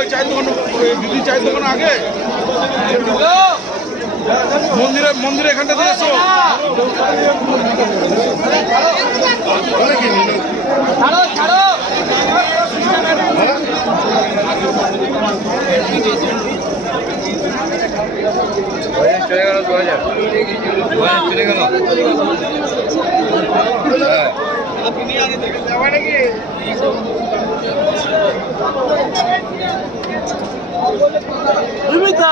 ওই চায়ের দোকান দিদি চায়ের দোকান আগে? মন্দিরে মন্দিরে এখানটা দিয়ে এসো। চলে গেল দু হাজার দু হাজার চলে গেল হ্যাঁ رميتا